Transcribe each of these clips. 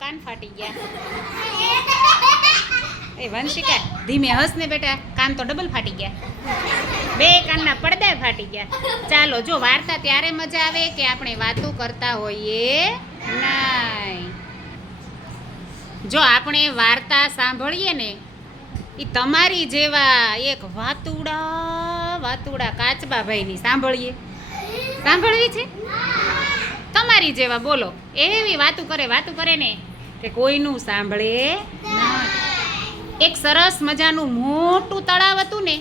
કાન ફાટી ગયા. એ વંશિકા ધીમે હસ ને બેટા કાન તો ડબલ ફાટી ગયા. બે કાનના પડદા ફાટી ગયા. ચાલો જો વાર્તા ત્યારે મજા આવે કે આપણે વાતો કરતા હોઈએ નહીં. જો આપણે વાર્તા સાંભળીએ ને એ તમારી જેવા એક વાતુડા વાતુડા કાચબા ભાઈની સાંભળીએ. સાંભળવી છે? તમારી જેવા બોલો. એવી વાતું કરે વાતું કરે ને. કે કોઈનું સાંભળે એક સરસ મજાનું મોટું તળાવ હતું ને,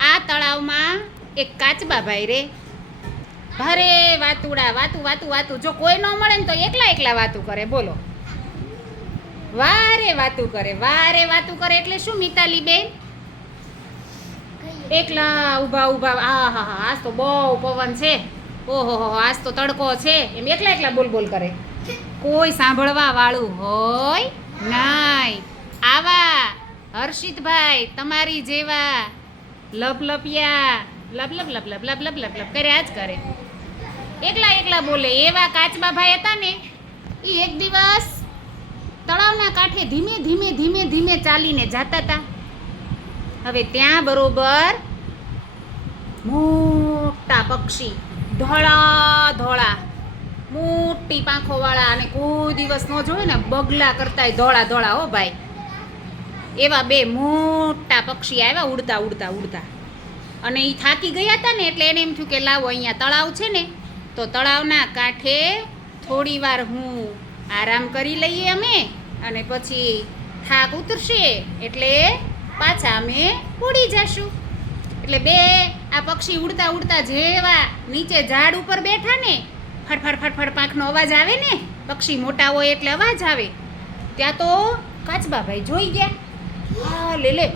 આ તળાવમાં એક કાચબા ભાઈ રે. ભારે વાતુડા, વાતું વાતું વાતું. જો કોઈ ન મળે ને તો એકલા એકલા વાતું કરે, બોલો. વારે વાતું કરે, વારે વાતું કરે એટલે શું મિતાલી બેન? એકલા ઊભા ઊભા, આ, હા હા, આજ તો બહુ પવન છે. ઓહો આજ તો તડકો છે. એમ એકલા એકલા બોલ બોલ કરે. કોઈ સાંભળવા વાળું હોય નહીં આવા હર્ષિતભાઈ તમારી જેવા લપ લપ્યા લપ લપ લબ લપ લપ લપ લપ લપ કર્યા જ કરે. એકલા એકલા બોલે. એવા કાચબા ભાઈ હતા ને એ એક દિવસ તળાવના કાંઠે ધીમે ધીમે ધીમે ધીમે ચાલીને જતા હતા હવે ત્યાં બરોબર મોટા પક્ષી, ધોળા ધોળા મોટી પાંખોવાળા અને કોઈ દિવસ ન જોવે ને, બગલા કરતાંય ધોળા ધોળા હો ભાઈ. એવા બે મોટા પક્ષી આવ્યા, ઉડતા ઉડતા ઉડતા. અને એ થાકી ગયા હતા ને એટલે એને એમ થયું કે લાવો અહીંયા તળાવ છે ને, તો તળાવના કાંઠે થોડી વાર હું આરામ કરી લઈએ અમે અને પછી થાક ઉતરશે એટલે પાછા અમે ઉડી જશું. એટલે બે આ પક્ષી ઉડતા ઉડતા જેવા નીચે ઝાડ ઉપર બેઠા ને ફડફડ ફડફડ પાંખનો અવાજ આવે ને? પક્ષી મોટા હોય એટલે અવાજ આવે. ત્યાં તો કાચબાભાઈ જોઈ ગયા. હા, લે લે,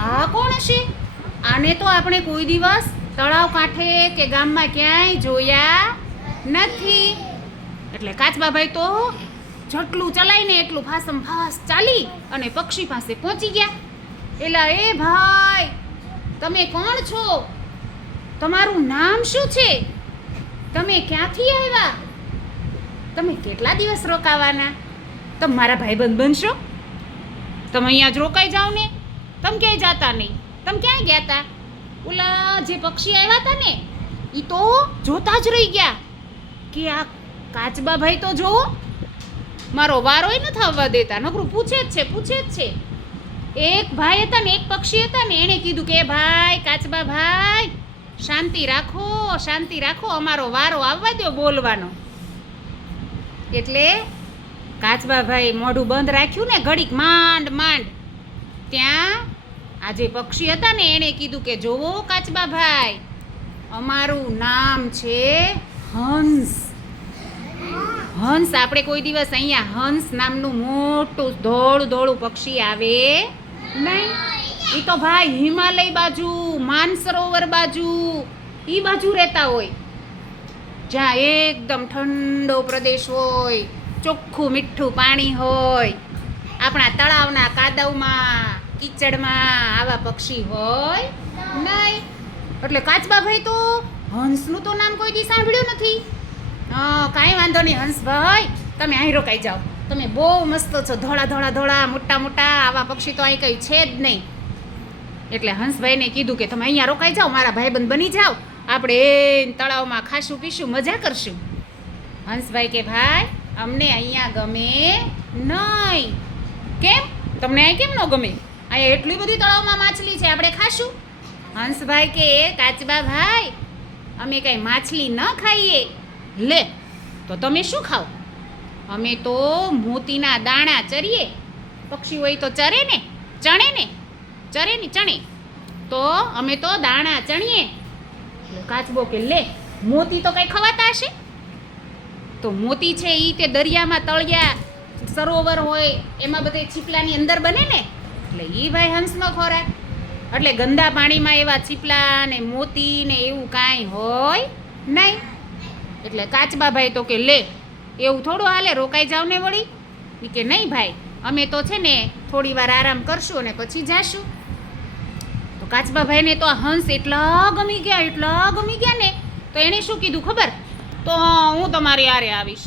આ કોણ હશે? આને તો આપણે કોઈ દિવસ તળાવ કાંઠે કે ગામમાં ક્યાંય જોયા નથી. એટલે કાચબાભાઈ તો જેટલું ચલાવીને એટલું ફાસમ ફાસ ચાલી અને પક્ષી પાસે પહોંચી ગયા. એલા, એ ભાઈ, તમે કોણ છો? તમારું નામ શું છે? તમે ક્યાંથી આવ્યા? તમે કેટલા દિવસ રોકાવાના? તમે મારા ભાઈબંધ બનશો? તમે અહીંયા જ રોકાઈ જાઓ ને? તમે ક્યાંય જાતા નહીં? તમે ક્યાંય ગયા હતા ઓલા જે પક્ષી આવ્યા હતા ને એ તો જોતા જ રહી ગયા. કે આ કાચબા ભાઈ તો જોવો મારો વારોય નથી આવવા દેતા. નકરું પૂછે જ છે, પૂછે જ છે. એક ભાઈ હતા ને, એક પક્ષી હતા ને, એણે કીધું કે ભાઈ, કાચબા ભાઈ શાંતિ રાખો શાંતિ રાખો, અમારો વારો આવવા દો બોલવાનો. એટલે કાચબા ભાઈ મોઢું બંધ રાખ્યું ને, ઘડીક માંડ માંડ. ત્યાં આ જે પક્ષી હતા ને, એણે કીધું કે, જોવો કાચબા ભાઈ અમારું નામ છે હંસ. હંસ, આપણે કોઈ દિવસ અહીંયા હંસ નામનું મોટું ધોળું ધોળું પક્ષી આવે નહીં. એ તો ભાઈ હિમાલય બાજુ, માનસરોવર બાજુ એ બાજુ રહેતા હોય. જ્યાં એકદમ ઠંડો પ્રદેશ હોય, ચોખ્ખું મીઠું પાણી હોય. આપણા તળાવના કાદવમાં, કીચડમાં આવા પક્ષી હોય નહીં. એટલે કાચબાભાઈ તો હંસનું તો નામ કોઈ દી સાંભળ્યું નથી. કાંઈ વાંધો નહીં હંસભાઈ તમે અહીં રોકાઈ જાઓ. તમે બહુ મસ્ત છો, ધોળા ધોળા ધોળા, મોટા મોટા, આવા પક્ષી તો અહીં કંઈ છે જ નહીં. એટલે હંસભાઈને કીધું કે તમે અહીંયા રોકાઈ જાઓ, મારા ભાઈબંધ બની જાઓ. આપણે તળાવમાં ખાશું પીશું, મજા કરશું. હંસભાઈ કે, ભાઈ, અમને અહીંયા ગમે નહીં. કેમ? તમને અહીં કેમ ન ગમે? અહીંયા એટલી બધી તળાવમાં માછલી છે, આપણે ખાશું. હંસભાઈ કે, કાચબા ભાઈ, અમે કાંઈ માછલી ન ખાઈએ. લે, તો તમે શું ખાઓ? અમે તો મોતીના દાણા ચરીએ. પક્ષી હોય તો ચરે ને, ચણે ને. ચરે ને ચણે. તો અમે તો દાણા ચણીએ. કાચબો કે લે. મોતી તો કંઈ ખવાતા હશે? તો મોતી છે એ તે દરિયામાં તળિયા સરોવર હોય, એમાં બધે છીપલાની અંદર બને ને? એટલે એ ભાઈ હંસનો ખોરાક. એટલે ગંદા પાણીમાં એવા છીપલા ને મોતી ને એવું કાંઈ હોય નહીં. એટલે કાચબા ભાઈ તો કે લે, એવું થોડું હાલે, રોકાઈ જાવ ને વળી કે નહીં ભાઈ, અમે તો છે ને થોડી વાર આરામ કરશું અને પછી જાશું. તો કાચબા તો આ હંસ એટલા ગમી ગયા, એટલા ગમી ગયા ને, તો એણે શું કીધું ખબર? તો હું તમારી આરે આવીશ.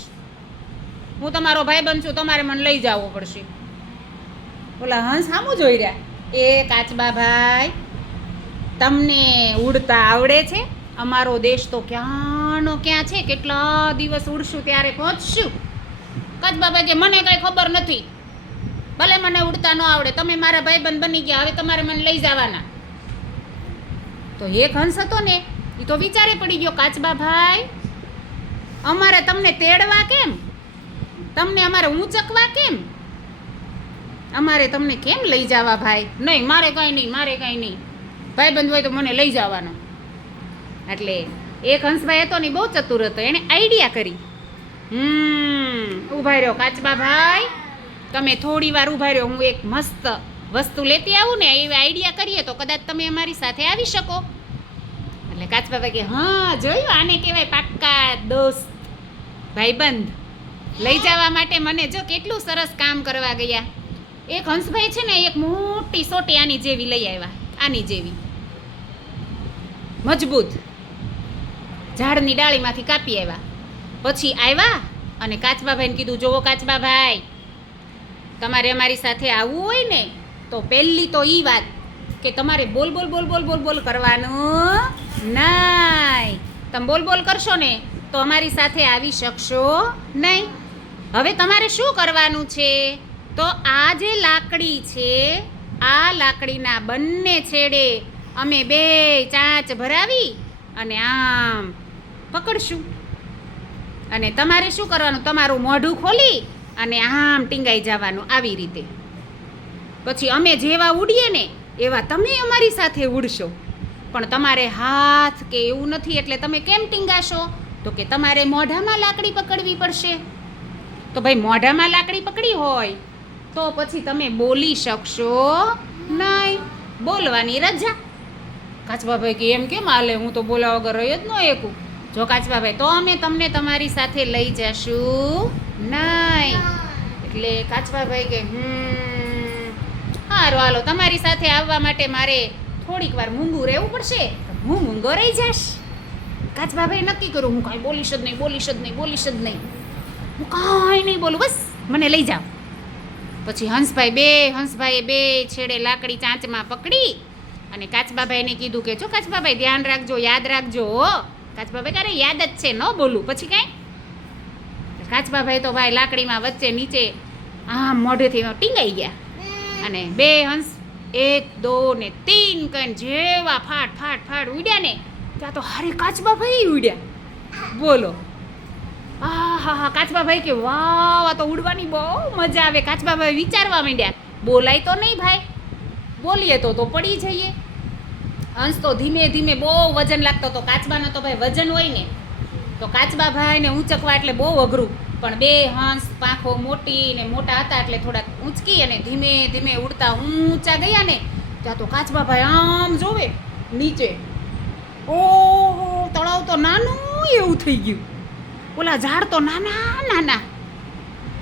હું તમારો ભાઈ છું, તમારે મને લઈ જવો પડશે. ઓલા હંસ સામું જોઈ રહ્યા? એ કાચબા ભાઈ તમને ઉડતા આવડે છે? અમારો દેશ તો ક્યાંનો ક્યાં છે? કેટલા દિવસ ઉડશું, ત્યારે પહોંચશું? કાચબા ભાઈ કે, મને કંઈ ખબર નથી. ભલે મને ઉડતા ન આવડે, તમે મારા ભાઈબંધ બની ગયા, હવે તમારે મને લઈ જવાના. તો એક હંસ હતો ને એ તો વિચારે પડી ગયો, કાચબા ભાઈ, અમારે તમને તેડવા કેમ? તમને અમારે ઊંચકવા કેમ? અમારે તમને કેમ લઈ જવા ભાઈ? નહીં, મારે કાંઈ નહીં, મારે કાંઈ નહીં. ભાઈબંધ હોય તો મને લઈ જવાનો. એટલે એક હંસભાઈ હતો ને બહુ ચતુર હતો એણે આઈડિયા કરી. હમ ઊભા રહ્યો, કાચબા ભાઈ, તમે થોડી વાર ઊભા રહ્યો, હું એક મસ્ત વસ્તુ લેતી આવું ને એ આઈડિયા કરીએ તો કદાચ તમે અમારી સાથે આવી શકો. એટલે કાચબા ભાઈ કે, હા, જોયું? આને કહેવાય પાક્કા દોસ્ત, ભાઈબંધ. લઈ જવા માટે મને જો કેટલું સરસ કામ કરવા ગયા. એક હંસભાઈ છે ને, એક મોટી સોટી આની જેવી લઈ આવ્યા, આની જેવી. મજબૂત. ઝાડની ડાળીમાંથી કાપી આવ્યા. પછી આવ્યા અને કાચબાભાઈને કીધું, જોવો કાચબાભાઈ તમારે અમારી સાથે આવવું હોય ને તો પહેલી તો એ વાત કે તમારે બોલ બોલ બોલ બોલ બોલ બોલ કરવાનું નહીં. તમે બોલ બોલ કરશો ને તો અમારી સાથે આવી શકશો નહીં. હવે તમારે શું કરવાનું છે? તો આ જે લાકડી છે, આ લાકડીના બંને છેડે અમે બે ચાંચ ભરાવી અને આમ પકડશું. અને તમારે શું કરવાનું? તમારું મોઢું ખોલી અને આમ ટીંગાઈ જવાનું આવી રીતે. પછી અમે જેવા ઉડીએ ને એવા તમે અમારી સાથે ઉડશો. પણ તમારે હાથ કે એવું નથી એટલે તમે કેમ ટીંગાશો? તો કે તમારે મોઢામાં લાકડી પકડવી પડશે. તો ભાઈ મોઢામાં લાકડી પકડી હોય તો પછી તમે બોલી શકશો નહીં. બોલવાની રજા. કાચબાભાઈ કે એમ કેમ હાલે? હું તો બોલા વગર રહ્યો જ ન એકું જો કાચબાભાઈ તો અમે તમને તમારી સાથે લઈ જશું નહીં. એટલે કાચબાભાઈ કે હમ સારું હાલો, તમારી સાથે આવવા માટે મારે થોડીક વાર મૂંગું રહેવું પડશે. હું મૂંગો રહી જઈશ કાચબાભાઈ નક્કી કરું, હું કાંઈ બોલીશ જ નહીં, બોલીશ જ નહીં, બોલીશ જ નહીં. હું કાંઈ નહીં બોલું, બસ, મને લઈ જાઓ. પછી હંસભાઈ બે, હંસભાઈએ બે છેડે લાકડી ચાંચમાં પકડી અને કાચબાભાઈને કીધું કે, જો કાચબાભાઈ ધ્યાન રાખજો, યાદ રાખજો કાચબાભાઈ ક્યારે યાદ જ છે, ન બોલું. પછી કાંઈ? કાચબાભાઈ તો ભાઈ લાકડીમાં વચ્ચે નીચે આમ મોઢેથી ટીંગાઈ ગયા. અને બે હંસ, એક, દો ને તીન કન જેવા ફાટ ફાટ ફાટ ઉડ્યા ને, ત્યાં તો હારે કાચબા ભાઈ ઉડ્યા. બોલો. આ હા હા કાચબાભાઈ કે વાહ, આ તો ઉડવાની બહુ મજા આવે. કાચબા ભાઈ વિચારવા માંડ્યા. બોલાય તો નહીં ભાઈ. બોલીએ તો તો પડી જઈએ. હંસ તો ધીમે ધીમે બહુ વજન લાગતો તો કાચબાનો તો ભાઈ વજન હોય ને. તો કાચબા ભાઈને ઊંચકવા એટલે બહુ અઘરું. પણ બે હંસ પાંખો મોટી ને મોટા હતા એટલે થોડાક ઊંચકી અને ધીમે ધીમે ઉડતા ઊંચા ગયા ને, ત્યાં તો કાચબાભાઈ આમ જોવે, નીચે, ઓહો, તળાવ તો નાનું એવું થઈ ગયું. ઓલા ઝાડ તો નાના નાના.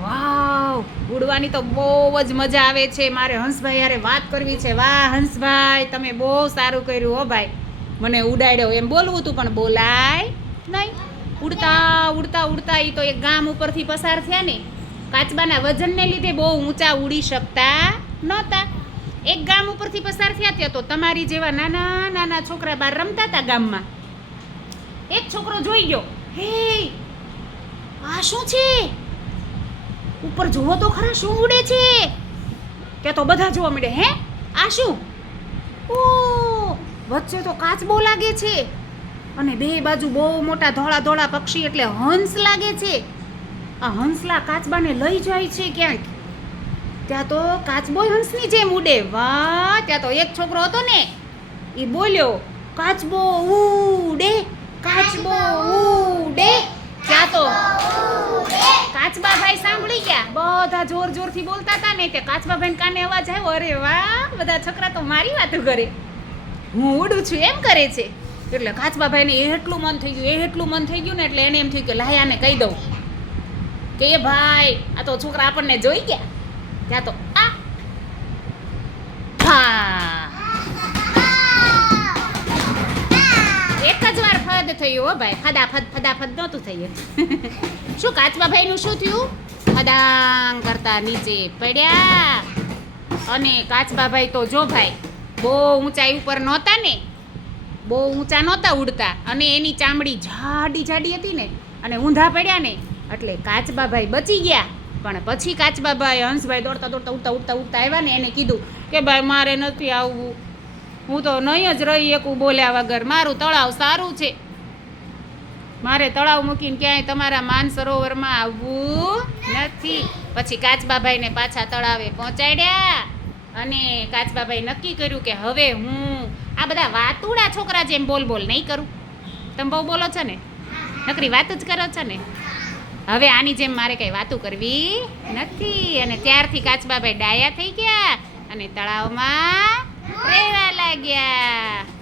વાવ, ઉડવાની તો બહુ જ મજા આવે છે. મારે હંસભાઈ યારે વાત કરવી છે. વાહ, હંસભાઈ, તમે બહુ સારું કર્યું હો ભાઈ. મને ઉડાડ્યો. એમ બોલવું હતું પણ બોલાય નહીં. ઉડતા ઉડતા ઉડતા એ તો એક ગામ ઉપરથી પસાર થયા ને. કાચબાના વજનને લીધે બહુ ઊંચા ઉડી શકતા નહોતા. એક ગામ ઉપરથી પસાર થયા ત્યાં તો તમારી જેવા નાના નાના છોકરા બહાર રમતા હતા ગામમાં. એક છોકરો જોઈ ગયો. હે, આ શું છે? ઉપર જુઓ તો ખરા શું ઉડે છે? કે તો બધા જોવા મળે હે, આ શું? ઓ, વચ્ચે તો કાચબો લાગે છે. અને બે બાજુ બહુ મોટા ધોળા ધોળા પક્ષી એટલે હંસ લાગે છે. આ હંસલા કાચબાને લઈ જાય છે ક્યાંક. ત્યાં તો કાચબો હંસની જેમ ઉડે. વાહ, ત્યાં તો એક છોકરો હતો ને, એ બોલ્યો, કાચબો ઉડે કાચબો ઉડે. ત્યાં તો કાચબાભાઈ સાંભળી ગયા. બધા જોર જોરથી બોલતા હતા ને તે કાચબાભાઈ કાને અવાજ આવ્યો? અરે વાહ, બધા છોકરા તો મારી વાતો કરે. હું ઉડું છું, એમ કરે છે. એટલે કાચબાભાઈને એટલું મન થઈ ગયું એટલું મન થઈ ગયું ને એટલે એને એમ થયું કે લાયાને કહી દઉં. કે એ ભાઈ, આ તો છોકરા આપણને જોઈ ગયા. ત્યાં તો આ. એક જ વાર ફદ થયું હો ભાઈ. ફદા ફદ ફદા ફદ નહોતું થયું શું કાચબાભાઈનું શું થયું? ફદાંગ કરતા નીચે પડ્યા. અને કાચબાભાઈ તો જો ભાઈ, બહુ ઊંચાઈ ઉપર નહોતા ને બહુ ઊંચા નહોતા ઉડતા. અને એની ચામડી જાડી જાડી હતી ને, અને ઊંધા પડ્યા ને, એટલે કાચબાભાઈ બચી ગયા. પણ પછી કાચબાભાઈ હંસભાઈ દોડતા દોડતા ઉડતા ઉડતા ઉડતા આવ્યા ને, એને કીધું કે ભાઈ, મારે નથી આવવું. હું તો નહીં જ રહી એકું બોલ્યા વગર મારું તળાવ સારું છે. મારે તળાવ મૂકીને ક્યાંય તમારા માન સરોવરમાં આવવું નથી. પછી કાચબાભાઈને પાછા તળાવે પહોંચાડ્યા. અને કાચબાભાઈ નક્કી કર્યું કે હવે હું આ બધા વાતુડા છોકરા જેમ બોલ બોલ નહીં કરું. તમે બહુ બોલો છો ને? નકરી વાત જ કરો છો ને? હવે આની જેમ મારે કંઈ વાતું કરવી નથી. અને ત્યારથી કાચબાભાઈ ડાયા થઈ ગયા અને તળાવમાં રહેવા લાગ્યા.